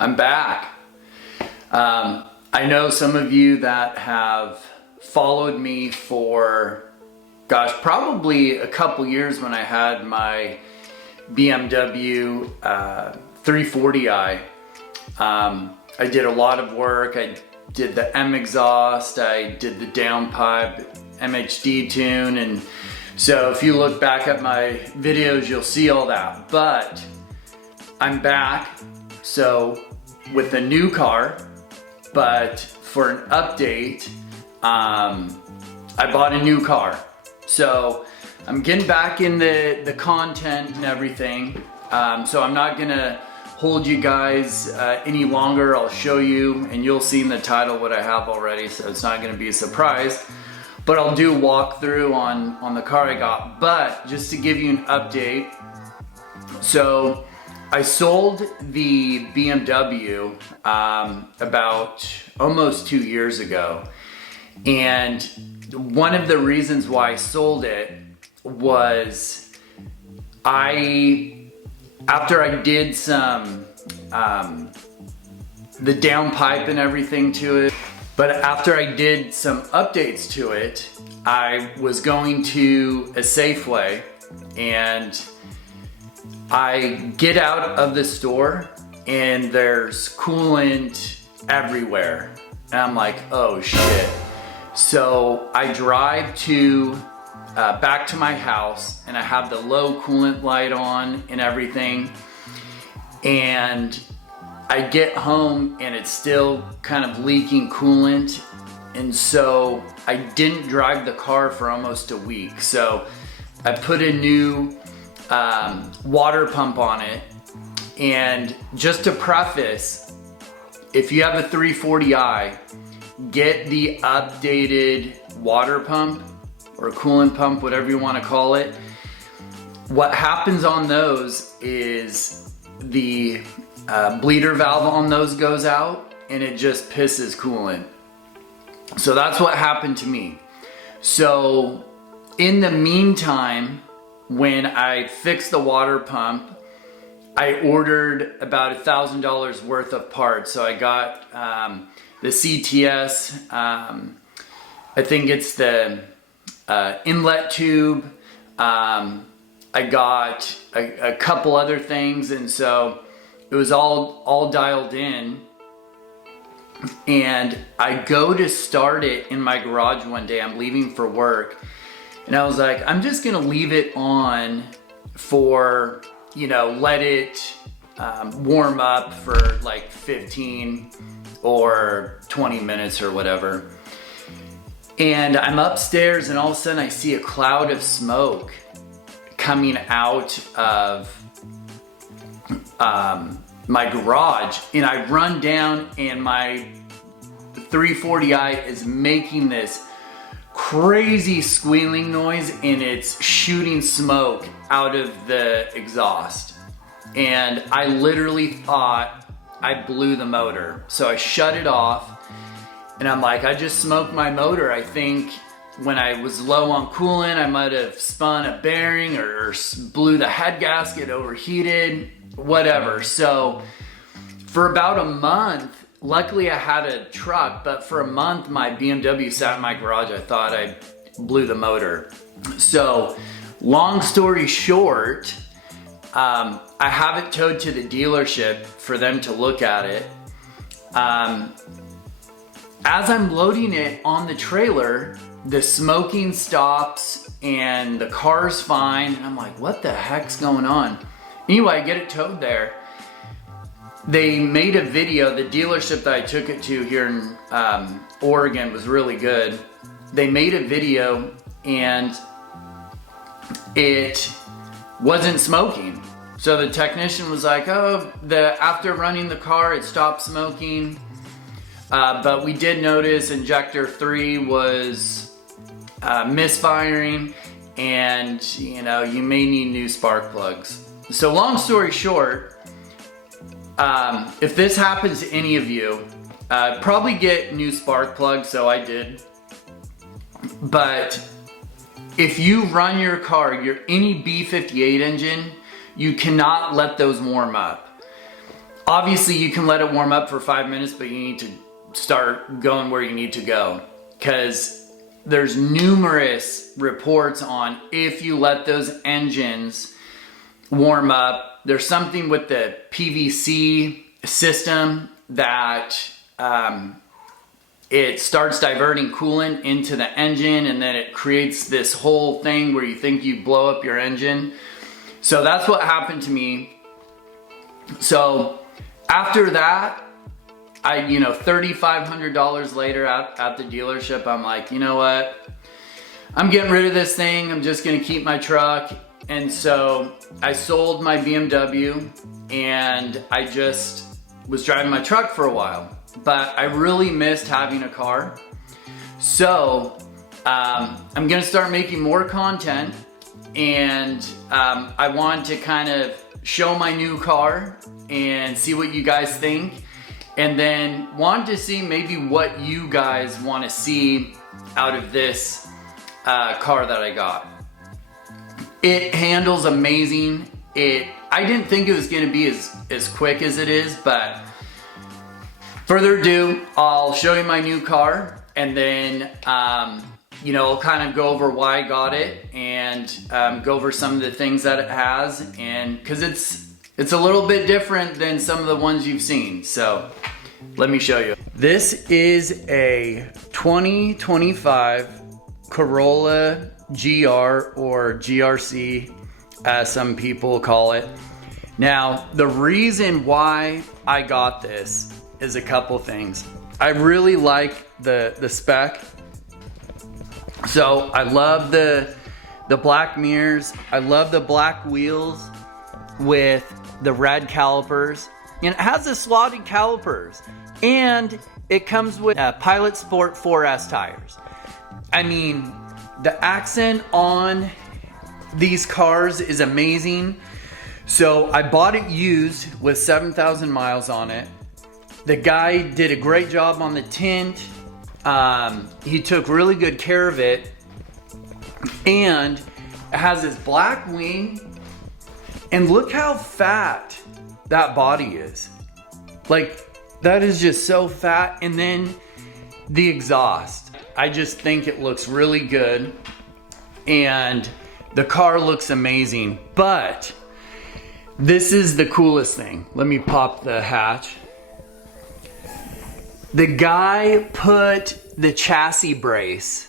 I'm back. I know some of you that have followed me for, gosh, probably a couple years when I had my BMW 340i. I did a lot of work. I did the M exhaust, I did the downpipe, MHD tune, and so if you look back at my videos, you'll see all that. But I'm back, so with a new car, but for an update, I bought a new car. So I'm getting back in the content and everything. So I'm not gonna hold you guys any longer. I'll show you, and you'll see in the title what I have already, so it's not gonna be a surprise. But I'll do a walkthrough on the car I got. But just to give you an update, so I sold the BMW about almost 2 years ago. And one of the reasons why I sold it was after I did some, the downpipe and everything to it, but after I did some updates to it, I was going to a Safeway and I get out of the store and there's coolant everywhere. And I'm like, oh shit. So I drive back to my house and I have the low coolant light on and everything. And I get home and it's still kind of leaking coolant. And so I didn't drive the car for almost a week. So I put a new water pump on it. And just to preface, if you have a 340i, get the updated water pump or coolant pump, whatever you want to call it. What happens on those is the bleeder valve on those goes out and it just pisses coolant. So that's what happened to me. So in the meantime, when I fixed the water pump, I ordered about $1,000 worth of parts. So I got the CTS, I think it's the inlet tube. I got a couple other things, and so it was all dialed in. And I go to start it in my garage one day. I'm leaving for work, and I was like, I'm just gonna leave it on for, let it warm up for like 15 or 20 minutes or whatever. And I'm upstairs and all of a sudden I see a cloud of smoke coming out of my garage, and I run down and my 340i is making this crazy squealing noise and it's shooting smoke out of the exhaust. And I literally thought I blew the motor. So I shut it off and I'm like, I just smoked my motor. I think when I was low on coolant, I might have spun a bearing or blew the head gasket, overheated, whatever. So for about a month, luckily I had a truck, but for a month my BMW sat in my garage. I thought I blew the motor. So long story short, I have it towed to the dealership for them to look at it. As I'm loading it on the trailer, the smoking stops and the car's fine. And I'm like, what the heck's going on? Anyway, I get it towed there. They made a video. The dealership that I took it to here in Oregon was really good. They made a video and it wasn't smoking. So the technician was like, oh, after running the car, it stopped smoking. But we did notice injector 3 was misfiring, and you may need new spark plugs. So long story short, if this happens to any of you, probably get new spark plugs, so I did. But if you run your car, any B58 engine, you cannot let those warm up. Obviously you can let it warm up for 5 minutes, but you need to start going where you need to go, because there's numerous reports on if you let those engines warm up, there's something with the PVC system that it starts diverting coolant into the engine, and then it creates this whole thing where you think you blow up your engine. So that's what happened to me. So after that, $3,500 later at the dealership, I'm like, you know what? I'm getting rid of this thing. I'm just gonna keep my truck. And so I sold my BMW and I just was driving my truck for a while. But I really missed having a car. So I'm gonna start making more content, and I want to kind of show my new car and see what you guys think, and then want to see maybe what you guys want to see out of this car that I got. It handles amazing. I didn't think it was gonna be as quick as it is, but further ado, I'll show you my new car, and then I'll kind of go over why I got it, and go over some of the things that it has, and because it's a little bit different than some of the ones you've seen. So let me show you. This is a 2025 Corolla GR, or GRC as some people call it. Now, the reason why I got this is a couple things. I really like the spec. So I love the black mirrors. I love the black wheels with the red calipers. And it has the slotted calipers. And it comes with Pilot Sport 4S tires. I mean, the accent on these cars is amazing. So I bought it used with 7,000 miles on it. The guy did a great job on the tint. He took really good care of it. And it has this black wing. And look how fat that body is. Like, that is just so fat. And then the exhaust. I just think it looks really good. And the car looks amazing. But this is the coolest thing. Let me pop the hatch. The guy put the chassis brace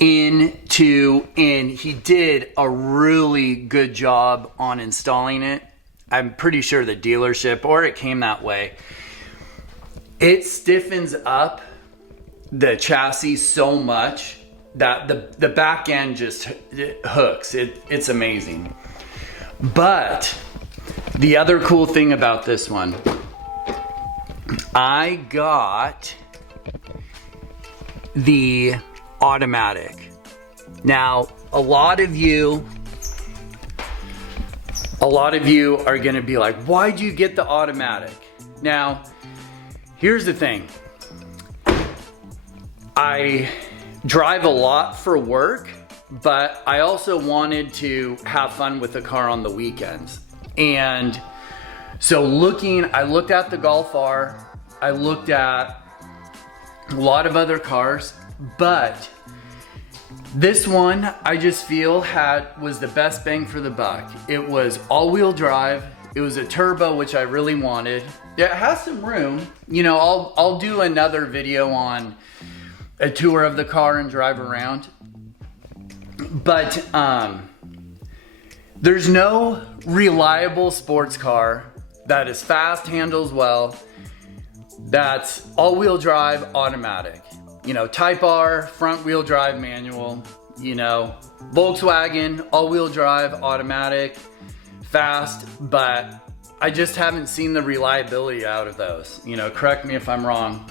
and he did a really good job on installing it. I'm pretty sure the dealership, or it came that way. It stiffens up the chassis so much that the back end just hooks. It's amazing. But the other cool thing about this one, I got the automatic. Now, a lot of you are gonna be like, why'd you get the automatic? Now, here's the thing. I drive a lot for work, but I also wanted to have fun with the car on the weekends. And so I looked at the Golf R, I looked at a lot of other cars, but this one I just feel was the best bang for the buck. It was all-wheel drive. It was a turbo, which I really wanted. It has some room. I'll do another video on a tour of the car and drive around. But there's no reliable sports car that is fast, handles well, that's all-wheel drive automatic. Type R, front wheel drive manual, Volkswagen, all-wheel drive automatic, fast, but I just haven't seen the reliability out of those. Correct me if I'm wrong.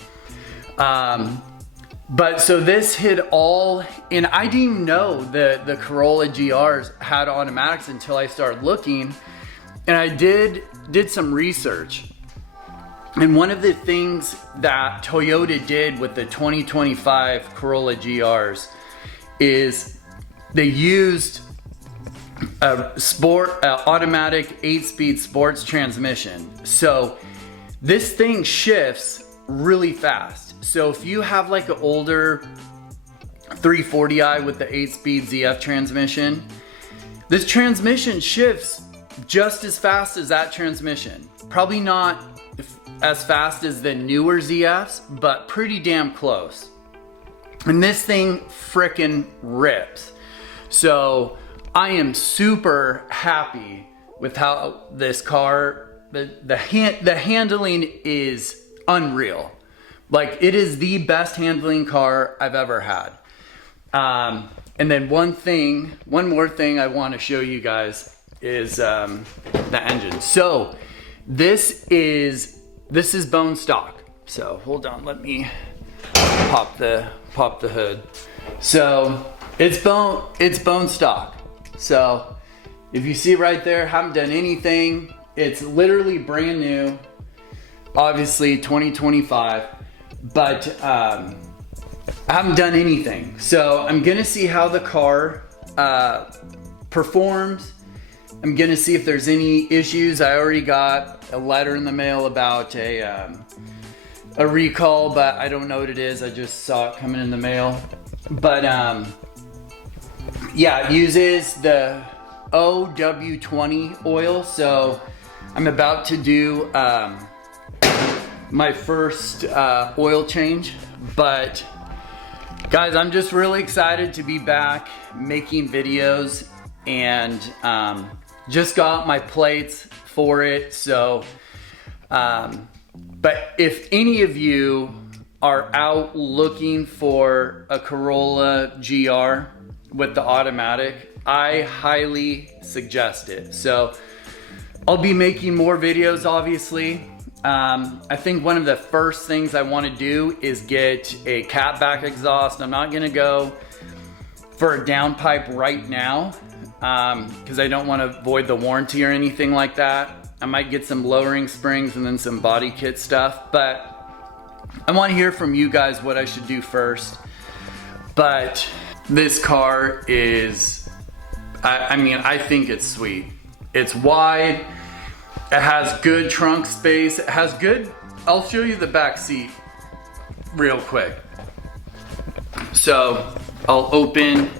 But so this hit all, and I didn't even know the Corolla GRs had automatics until I started looking, and I did some research. And one of the things that Toyota did with the 2025 Corolla GRs is they used a automatic 8-speed sports transmission. So This thing shifts really fast. So if you have like an older 340i with the 8-speed ZF transmission, this transmission shifts just as fast as that transmission. Probably not as fast as the newer ZFs, but pretty damn close. And this thing frickin' rips. So I am super happy with how this car, the handling is unreal. Like, it is the best handling car I've ever had. And then one more thing I want to show you guys is the engine. So this is bone stock. So hold on, let me pop the hood. So it's bone stock. So if you see right there, haven't done anything. It's literally brand new. Obviously 2025, but I haven't done anything. So I'm gonna see how the car performs. I'm gonna see if there's any issues. I already got a letter in the mail about a recall, but I don't know what it is. I just saw it coming in the mail. But yeah, it uses the OW20 oil. So I'm about to do my first oil change. But guys, I'm just really excited to be back making videos, and just got my plates for it. So but if any of you are out looking for a Corolla GR with the automatic, I highly suggest it. So I'll be making more videos, obviously. I think one of the first things I want to do is get a catback exhaust. I'm not gonna go for a downpipe right now because I don't want to void the warranty or anything like that. I might get some lowering springs and then some body kit stuff, but I want to hear from you guys what I should do first. But this car is, I mean, I think it's sweet. It's wide. It has good trunk space. It has good, I'll show you the back seat real quick. So I'll open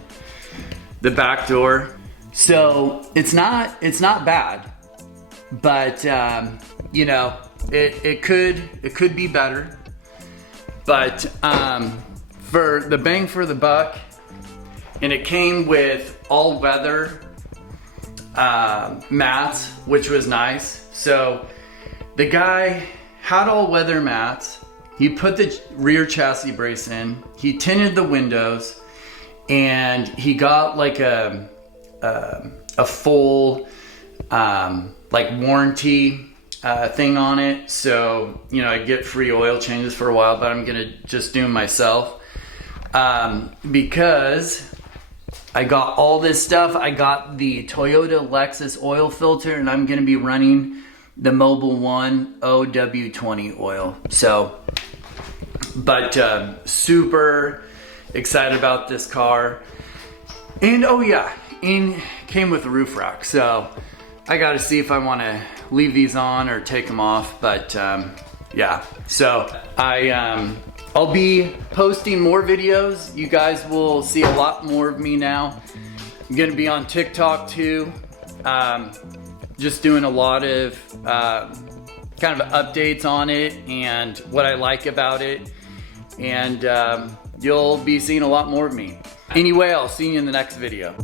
the back door. So it's not bad, but you know, it could be better. But for the bang for the buck, and it came with all weather mats, which was nice. So the guy had all weather mats. He put the rear chassis brace in. He tinted the windows, and he got like a full like warranty thing on it. So, you know, I get free oil changes for a while, but I'm gonna just do them myself because I got all this stuff. I got the Toyota Lexus oil filter, and I'm gonna be running the Mobil 1 OW20 oil. So, but super excited about this car. And oh yeah, came with a roof rack. So I gotta see if I wanna leave these on or take them off, but yeah. So I'll be posting more videos. You guys will see a lot more of me now. I'm gonna be on TikTok too. Just doing a lot of kind of updates on it and what I like about it. And you'll be seeing a lot more of me. Anyway, I'll see you in the next video.